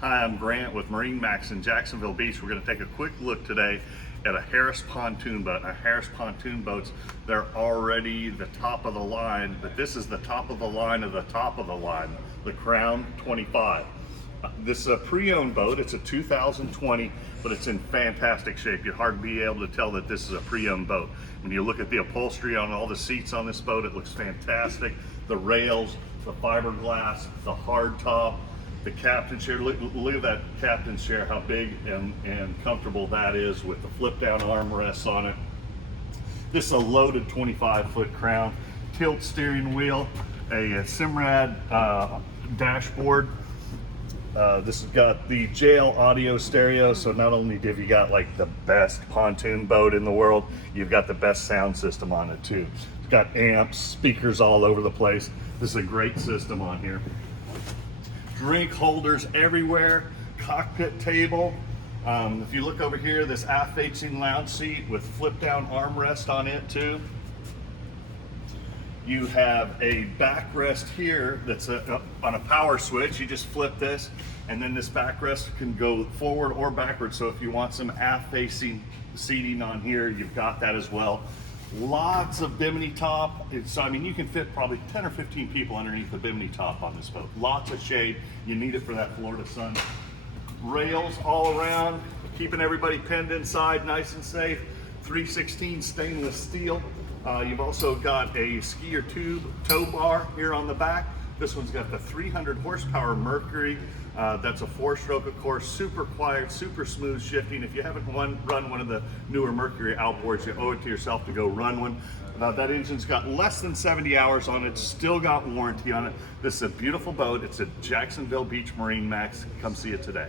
Hi, I'm Grant with MarineMax in Jacksonville Beach. We're going to take a quick look today at a Harris pontoon boat. Now, Harris pontoon boats, they're already the top of the line, but this is the top of the line of the top of the line, the Crowne 25. This is a pre-owned boat. It's a 2020, but it's in fantastic shape. You'd hardly be able to tell that this is a pre-owned boat. When you look at the upholstery on all the seats on this boat, it looks fantastic. The rails, the fiberglass, the hard top, the captain's chair. Look at that captain's chair, how big and comfortable that is with the flip down armrests on it. This is a loaded 25-foot Crowne, tilt steering wheel, a Simrad dashboard. This has got the JL audio stereo, so not only have you got like the best pontoon boat in the world, you've got the best sound system on it too. It's got amps, speakers all over the place. This is a great system on here. Drink holders everywhere, cockpit table. If you look over here, this aft-facing lounge seat with flip-down armrest on it too. You have a backrest here that's on a power switch. You just flip this, and then this backrest can go forward or backwards. So if you want some aft-facing seating on here, you've got that as well. Lots of bimini top. I mean, you can fit probably 10 or 15 people underneath the bimini top on this boat. Lots of shade. You need it for that Florida sun. Rails all around, keeping everybody penned inside nice and safe. 316 stainless steel. You've also got a skier tube tow bar here on the back. This one's got the 300 horsepower Mercury. That's a 4-stroke, of course, super quiet, super smooth shifting. If you haven't run one of the newer Mercury outboards, you owe it to yourself to go run one. That engine's got less than 70 hours on it, still got warranty on it. This is a beautiful boat. It's a Jacksonville Beach MarineMax. Come see it today.